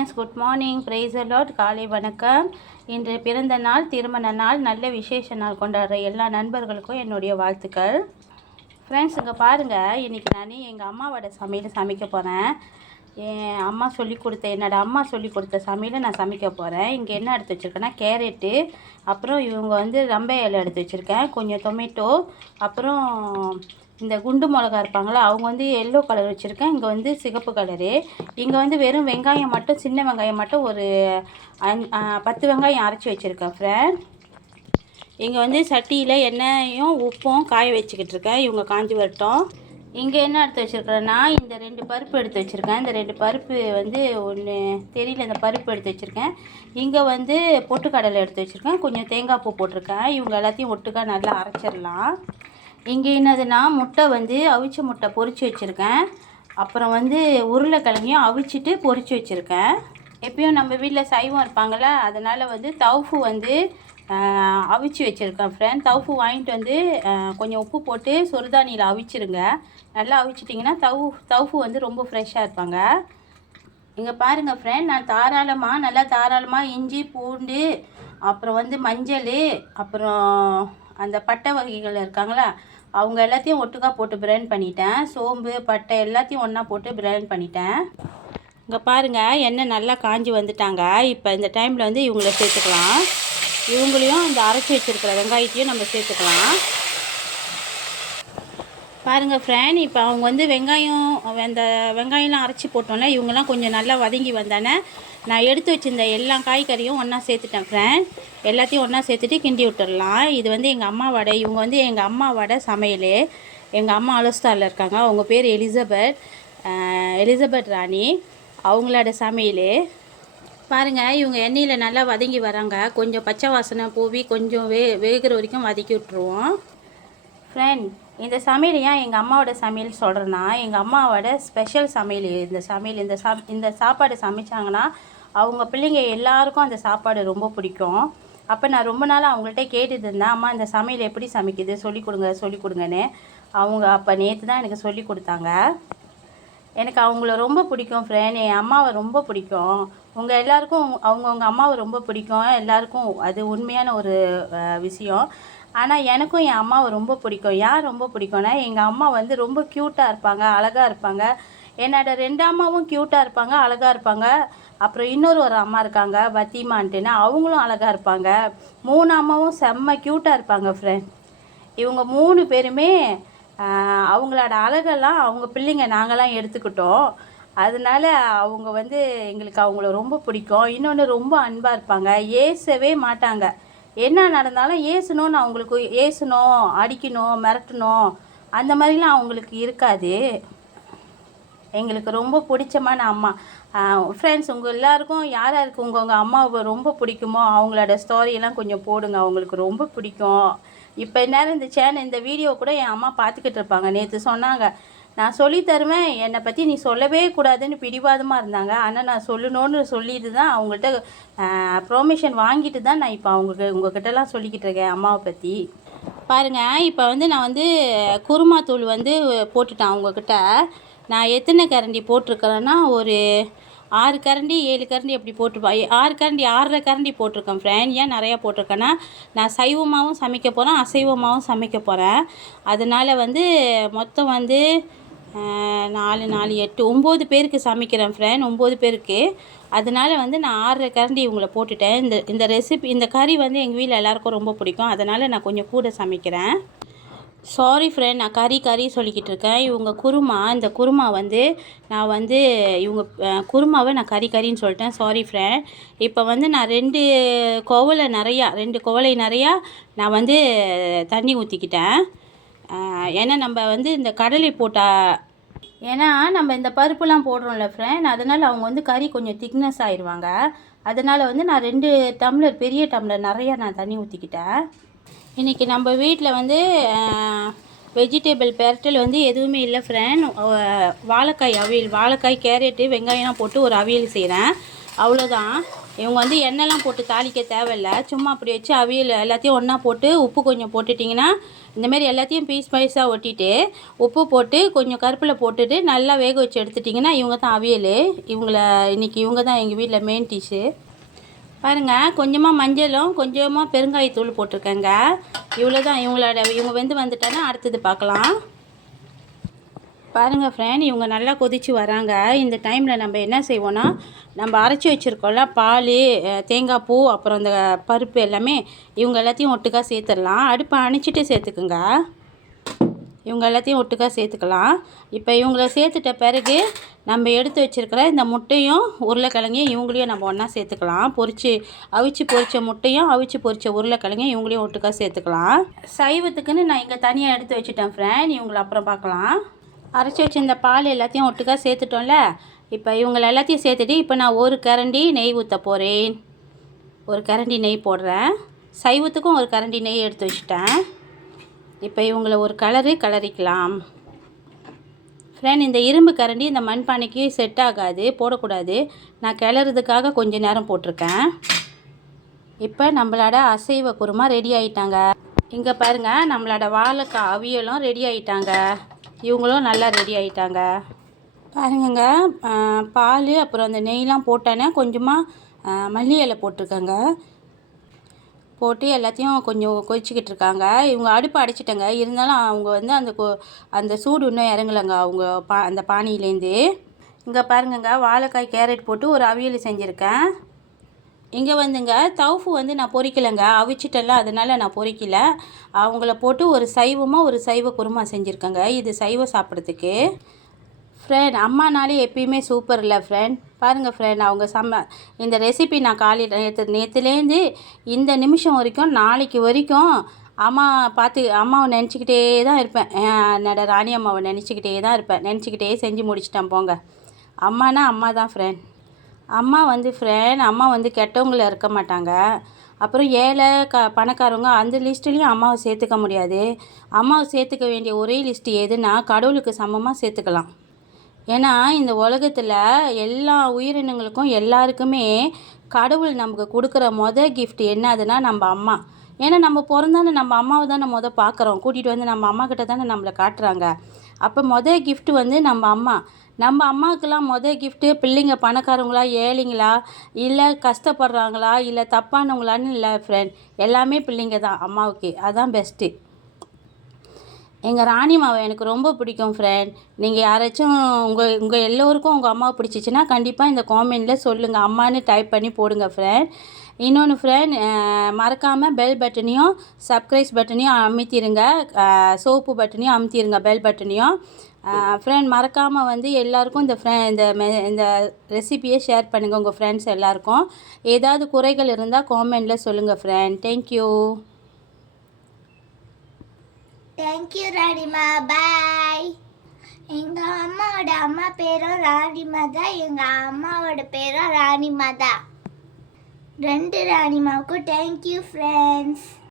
Friends, good morning. Praise the Lord. காலை வணக்கம். இன்று பிறந்த நாள், திருமண நாள், நல்ல விசேஷ நாள் கொண்டாடுற எல்லா நண்பர்களுக்கும் என்னுடைய வாழ்த்துக்கள். ஃப்ரெண்ட்ஸ், இங்கே பாருங்கள், இன்றைக்கி நான் எங்கள் அம்மாவோட சமையல் சமைக்க போகிறேன். என்னோடய அம்மா சொல்லி கொடுத்த சமையலை நான் சமைக்க போகிறேன். இங்கே என்ன எடுத்து வச்சுருக்கேன்னா, கேரட்டு, அப்புறம் இவங்க ரம்பை இலை எடுத்து வச்சுருக்கேன், கொஞ்சம் டொமேட்டோ, அப்புறம் இந்த குண்டு மிளகா இருப்பாங்களா, அவங்க எல்லோ கலர் வச்சுருக்கேன், இங்கே சிகப்பு கலரு. இங்கே வெறும் வெங்காயம் மட்டும், சின்ன வெங்காயம் மட்டும் ஒரு 10 வெங்காயம் அரைச்சி வச்சுருக்கேன் ஃப்ரெண்ட். இங்கே சட்டியில் எண்ணெயும் உப்பும் காய வச்சுக்கிட்டு இருக்கேன். இவங்க காஞ்சி வரட்டும். இங்கே என்ன எடுத்து வச்சுருக்கிறேன்னா, இந்த 2 பருப்பு எடுத்து வச்சுருக்கேன். இந்த 2 பருப்பு ஒன்று தெரியல, இந்த பருப்பு எடுத்து வச்சுருக்கேன். இங்கே பொட்டுக்கடலை எடுத்து வச்சுருக்கேன், கொஞ்சம் தேங்காய் பூ போட்டிருக்கேன். இவங்க எல்லாத்தையும் ஒட்டுக்கா நல்லா அரைச்சிடலாம். இங்கே என்னதுன்னா, முட்டை அவிச்ச முட்டை பொரித்து வச்சுருக்கேன். அப்புறம் உருளைக்கிழங்கையும் அவிச்சிட்டு பொரித்து வச்சுருக்கேன். எப்பயும் நம்ம வீட்டில் சைவம் இருப்பாங்களே, அதனால் தவுஃபு அவிச்சு வச்சுருக்கேன் ஃப்ரெண்ட். தவுஃபு வாங்கிட்டு கொஞ்சம் உப்பு போட்டு சுடுதண்ணியில் அவிச்சிருங்க. நல்லா அவிச்சிட்டிங்கன்னா தவுஃபு ரொம்ப ஃப்ரெஷ்ஷாக இருப்பாங்க. இங்கே பாருங்கள் ஃப்ரெண்ட், நான் நல்லா தாராளமாக இஞ்சி, பூண்டு, அப்புறம் மஞ்சள், அப்புறம் அந்த பட்டை வகைகள் இருக்காங்களா, அவங்க எல்லாத்தையும் ஒட்டுக்கா போட்டு பிரெண்ட் பண்ணிட்டேன். சோம்பு, பட்டை எல்லாத்தையும் ஒன்றா போட்டு பிரெண்ட் பண்ணிட்டேன். இங்கே பாருங்கள், எண்ணெய் நல்லா காஞ்சி வந்துட்டாங்க. இப்போ இந்த டைமில் இவங்கள சேர்த்துக்கலாம். இவங்களையும் இந்த அரைச்சி வச்சுருக்கிற வெங்காயத்தையும் நம்ம சேர்த்துக்கலாம். பாருங்கள் ஃப்ரெண்ட், இப்போ அவங்க வெங்காயம்லாம் அரைச்சி போட்டோம்ல, இவங்கெல்லாம் கொஞ்சம் நல்லா வதங்கி வந்தானே, நான் எடுத்து வச்சுருந்த எல்லா காய்கறியும் ஒன்றா சேர்த்துட்டேன் ஃப்ரெண்ட். எல்லாத்தையும் ஒன்றா சேர்த்துட்டு கிண்டி விட்டுடலாம். இது எங்கள் அம்மா வடை. இவங்க எங்கள் அம்மா வடை சமையல். எங்கள் அம்மா அலோஸ்தாரில் இருக்காங்க. அவங்க பேர் எலிசபெத் ராணி. அவங்களோட சமையல். பாருங்கள், இவங்க எண்ணெயில் நல்லா வதங்கி வராங்க. கொஞ்சம் பச்சை வாசனை போவி கொஞ்சம் வேகிற வரைக்கும் வதக்கி விட்ருவோம் ஃப்ரெண்ட். இந்த சமையல் ஏன் எங்கள் அம்மாவோட சமையல் சொல்கிறேன்னா, எங்கள் அம்மாவோட ஸ்பெஷல் சமையல் இந்த சாப்பாடு சமைச்சாங்கன்னா அவங்க பிள்ளைங்க எல்லாருக்கும் அந்த சாப்பாடு ரொம்ப பிடிக்கும். அப்போ நான் ரொம்ப நாள் அவங்கள்ட்ட கேட்டுட்டு இருந்தேன், அம்மா இந்த சமையல் எப்படி சமைக்குது சொல்லிக் கொடுங்கன்னு. அவங்க அப்போ நேற்று தான் எனக்கு சொல்லி கொடுத்தாங்க. எனக்கு அவங்கள ரொம்ப பிடிக்கும் ஃப்ரெண்ட். என் அம்மாவை ரொம்ப பிடிக்கும். உங்கள் எல்லாருக்கும் அவங்கவுங்க அம்மாவை ரொம்ப பிடிக்கும். எல்லாருக்கும் அது உண்மையான ஒரு விஷயம். ஆனால் எனக்கும் என் அம்மாவை ரொம்ப பிடிக்கும். ஏன் ரொம்ப பிடிக்கும்னா, எங்கள் அம்மா ரொம்ப க்யூட்டாக இருப்பாங்க, அழகாக இருப்பாங்க. என்னோட 2 அம்மாவும் க்யூட்டாக இருப்பாங்க, அழகாக இருப்பாங்க. அப்புறம் ஒரு அம்மா இருக்காங்க, பத்திமான்ட்டுன்னு, அவங்களும் அழகாக இருப்பாங்க. 3 அம்மாவும் செம்ம க்யூட்டாக இருப்பாங்க ஃப்ரெண்ட். இவங்க 3 பேருமே அவங்களோட அழகெல்லாம் அவங்க பிள்ளைங்க நாங்களாம் எடுத்துக்கிட்டோம். அதனால அவங்க எங்களுக்கு அவங்கள ரொம்ப பிடிக்கும். இன்னொன்று, ரொம்ப அன்பாக இருப்பாங்க, ஏசவே மாட்டாங்க. என்ன நடந்தாலும் ஏசணும், அடிக்கணும், மிரட்டணும், அந்த மாதிரிலாம் அவங்களுக்கு இருக்காது. எங்களுக்கு ரொம்ப பிடிச்சமான அம்மா ஃப்ரெண்ட்ஸ். உங்கள் எல்லாருக்கும் யாருக்கு உங்கள் அம்மாவை ரொம்ப பிடிக்குமோ அவங்களோட ஸ்டோரியெல்லாம் கொஞ்சம் போடுங்க, அவங்களுக்கு ரொம்ப பிடிக்கும். இப்போ நேரம் இந்த வீடியோ கூட என் அம்மா பார்த்துக்கிட்டு இருப்பாங்க. நேற்று சொன்னாங்க, நான் சொல்லி தருவேன், என்னை பற்றி நீ சொல்லவே கூடாதுன்னு பிடிவாதமாக இருந்தாங்க. ஆனால் நான் சொல்லணும்னு சொல்லிட்டு தான் அவங்கள்ட்ட ப்ரொமிஷன் வாங்கிட்டு தான் நான் இப்போ உங்ககிட்டலாம் சொல்லிக்கிட்டு இருக்கேன் அம்மாவை பற்றி. பாருங்கள், இப்போ நான் குருமா தூள் போட்டுட்டேன் அவங்கக்கிட்ட. நான் எத்தனை கரண்டி போட்டிருக்கிறேன்னா, ஒரு 6 கரண்டி 7 கரண்டி அப்படி போட்டிருப்பேன். 6 கரண்டி 6.5 கரண்டி போட்டிருக்கேன் ஃப்ரெண்ட். ஏன் நிறையா போட்டிருக்கேன்னா, நான் சைவமாகவும் சமைக்க போகிறேன், அசைவமாகவும் சமைக்க போகிறேன். அதனால் மொத்தம் 4 4 8 9 பேருக்கு சமைக்கிறேன் ஃப்ரெண்ட். 9 பேருக்கு. அதனால் நான் 6.5 கரண்டி இவங்கள போட்டுட்டேன். இந்த ரெசிபி, இந்த கறி எங்கள் வீட்டில் எல்லாேருக்கும் ரொம்ப பிடிக்கும். அதனால் நான் கொஞ்சம் கூட சமைக்கிறேன். சாரி ஃப்ரெண்ட், நான் கறி சொல்லிக்கிட்டு இருக்கேன். இவங்க இந்த குருமா நான் இவங்க குருமாவை நான் கறின்னு சொல்லிட்டேன். Sorry friend. இப்போ நான் 2 குவளை நிறையா நான் தண்ணி ஊற்றிக்கிட்டேன். ஏன்னா நம்ம இந்த கடலை ஏன்னா நம்ம இந்த பருப்புலாம் போடுறோம்ல ஃப்ரெண்ட், அதனால் அவங்க கறி கொஞ்சம் திக்னஸ் ஆயிடுவாங்க. அதனால் நான் 2 டம்ளர், பெரிய டம்ளர் நிறையா நான் தண்ணி ஊற்றிக்கிட்டேன். இன்றைக்கி நம்ம வீட்டில் வெஜிடபிள் பெரட்டல் எதுவுமே இல்லை ஃப்ரெண்ட். வாழைக்காய் அவியல், வாழைக்காய், கேரட்டு, வெங்காயம்லாம் போட்டு ஒரு அவியல் செய்கிறேன், அவ்வளோதான். இவங்க வந்து எண்ணெய்லாம் போட்டு தாளிக்க தேவையில்லை, சும்மா அப்படி வச்சு அவியல் எல்லாத்தையும் ஒன்றா போட்டு உப்பு கொஞ்சம் போட்டுட்டிங்கன்னா இந்தமாரி எல்லாத்தையும் பீஸ் பீஸாக ஒட்டிட்டு உப்பு போட்டு கொஞ்சம் கருப்பில் போட்டுட்டு நல்லா வேக வச்சு எடுத்துட்டிங்கன்னா இவங்க தான் அவியல். இவங்க தான் எங்கள் வீட்டில் மெயின் டிஷ்ஷு. பாருங்கள், கொஞ்சமாக மஞ்சளும் கொஞ்சமாக பெருங்காயத்தூள் போட்டிருக்கேங்க. இவ்வளோ தான். இவங்க வெந்து வந்துட்டாங்கன்னா அடுத்தது பார்க்கலாம். பாருங்கள் ஃப்ரெண்ட், இவங்க நல்லா கொதித்து வராங்க. இந்த டைமில் நம்ம என்ன செய்வோன்னா, நம்ம அரைச்சி வச்சுருக்கோம்ல பால், தேங்காய் பூ, அப்புறம் இந்த பருப்பு எல்லாமே இவங்க எல்லாத்தையும் ஒட்டுக்காக சேர்த்துடலாம். அடுப்பை அணைச்சிட்டு சேர்த்துக்குங்க. இவங்க எல்லாத்தையும் ஒட்டுக்காக சேர்த்துக்கலாம். இப்போ இவங்கள சேர்த்துட்ட பிறகு நம்ம எடுத்து வச்சுருக்கிற இந்த முட்டையும் உருளைக்கிழங்கையும் இவங்களையும் நம்ம ஒன்றா சேர்த்துக்கலாம். அவிச்சு பொரித்த முட்டையும் அவிச்சு பொரித்த உருளைக்கிழங்கையும் இவங்களையும் ஒட்டுக்காக சேர்த்துக்கலாம். சைவத்துக்குன்னு நான் இங்கே தனியாக எடுத்து வச்சுட்டேன் ஃப்ரெண்ட். இவங்களை அப்புறம் பார்க்கலாம். அரைச்சி வச்சு இந்த பால் எல்லாத்தையும் ஒட்டுக்காக சேர்த்துட்டோம்ல. இப்போ இவங்களை எல்லாத்தையும் சேர்த்துட்டு இப்போ நான் ஒரு கரண்டி நெய் ஊற்ற போகிறேன். ஒரு கரண்டி நெய் போடுறேன். சைவத்துக்கும் ஒரு கரண்டி நெய் எடுத்து வச்சுட்டேன். இப்போ இவங்களை ஒரு கலரிக்கலாம். ஃப்ரெண்ட், இந்த இரும்பு கரண்டி இந்த மண்பானைக்கு செட் ஆகாது, போடக்கூடாது. நான் கிளறதுக்காக கொஞ்சம் நேரம் போட்டிருக்கேன். இப்போ நம்மளோட அசைவ குருமா ரெடி ஆகிட்டாங்க. இங்கே பாருங்கள், நம்மளோட வாழைக்காய் அவியலும் ரெடி ஆகிட்டாங்க. இவங்களும் நல்லா ரெடி ஆகிட்டாங்க. பாருங்கங்க, பால் அப்புறம் அந்த நெய்லாம் போட்டோன்னே கொஞ்சமாக மல்லி இலை போட்டிருக்கேங்க. போட்டு எல்லாத்தையும் கொஞ்சம் கொதிச்சிக்கிட்டு இருக்காங்க. இவங்க அடுப்பு அடைச்சிட்டங்க. இருந்தாலும் அவங்க வந்து அந்த சூடு இன்னும் இறங்கலைங்க அந்த பானியிலேருந்து. இங்கே பாருங்கங்க, வாழைக்காய் கேரட் போட்டு ஒரு அவியல் செஞ்சுருக்கேன். இங்கே வந்துங்க தவுஃபு வந்து நான் பொரிக்கலைங்க, அவிச்சிட்டல, அதனால் நான் பொரிக்கல. அவங்கள போட்டு ஒரு சைவமாக ஒரு சைவ குருமா செஞ்சுருக்கேங்க. இது சைவ சாப்பிட்றதுக்கு. ஃப்ரெண்ட், அம்மானாலே எப்பயுமே சூப்பர் இல்லை ஃப்ரெண்ட். பாருங்கள் ஃப்ரெண்ட், அவங்க இந்த ரெசிபி நான் காலையில் நேற்றுலேருந்து இந்த நிமிஷம் வரைக்கும், நாளைக்கு வரைக்கும் அம்மாவை நினச்சிக்கிட்டே தான் இருப்பேன். என்னோட ராணி அம்மாவை நினச்சிக்கிட்டே தான் இருப்பேன். நினச்சிக்கிட்டே செஞ்சு முடிச்சிட்டேன் போங்க. அம்மானா அம்மா தான் ஃப்ரெண்ட். அம்மா வந்து கெட்டவங்கள இருக்க மாட்டாங்க. அப்புறம் ஏழை பணக்காரவங்க அந்த லிஸ்ட்டுலேயும் அம்மாவை சேர்த்துக்க முடியாது. அம்மாவை சேர்த்துக்க வேண்டிய ஒரே லிஸ்ட்டு எதுனா கடவுளுக்கு சமமாக சேர்த்துக்கலாம். ஏன்னா இந்த உலகத்தில் எல்லா உயிரினங்களுக்கும் எல்லாருக்குமே கடவுள் நமக்கு கொடுக்குற கிஃப்ட் என்னதுன்னா நம்ம அம்மா. ஏன்னா நம்ம பிறந்தானே நம்ம அம்மாவை தானே பார்க்குறோம். கூட்டிகிட்டு வந்து நம்ம அம்மாக்கிட்ட தானே நம்மளை காட்டுறாங்க. அப்போ கிஃப்ட்டு வந்து நம்ம அம்மா. நம்ம அம்மாவுக்கெல்லாம் கிஃப்ட்டு பிள்ளைங்க பணக்காரங்களா, ஏழைங்களா, இல்லை கஷ்டப்படுறாங்களா, இல்லை தப்பானவங்களான்னு இல்லை ஃப்ரெண்ட். எல்லாமே பிள்ளைங்க தான் அம்மாவுக்கு. அதான் பெஸ்ட்டு. எங்கள் ராணிமாவை எனக்கு ரொம்ப பிடிக்கும் ஃப்ரெண்ட். நீங்கள் யாராச்சும் உங்கள் எல்லோருக்கும் உங்கள் அம்மாவை பிடிச்சிச்சின்னா கண்டிப்பாக இந்த காமெண்டில் சொல்லுங்கள். அம்மானு டைப் பண்ணி போடுங்க ஃப்ரெண்ட். இன்னொன்று ஃப்ரெண்ட், மறக்காமல் பெல் பட்டனையும் சப்ஸ்கிரைப் பட்டனையும் அமுத்திடுங்க. சோப்பு பட்டனையும் அமுத்திடுங்க, பெல் பட்டனையும். ஃப்ரெண்ட், மறக்காமல் வந்து எல்லாருக்கும் இந்த ரெசிபியை ஷேர் பண்ணுங்கள் உங்கள் ஃப்ரெண்ட்ஸ் எல்லாருக்கும். ஏதாவது குறைகள் இருந்தால் காமெண்டில் சொல்லுங்கள் ஃப்ரெண்ட். தேங்க்யூ. தேங்க்யூ ராணிமா, பாய். எங்கள் அம்மாவோட அம்மா பேரும் ராணிமா தான், எங்கள் அம்மாவோட பேரும் ராணிமா தான். 2 ராணிமாவுக்கும் தேங்க்யூ ஃப்ரெண்ட்ஸ்.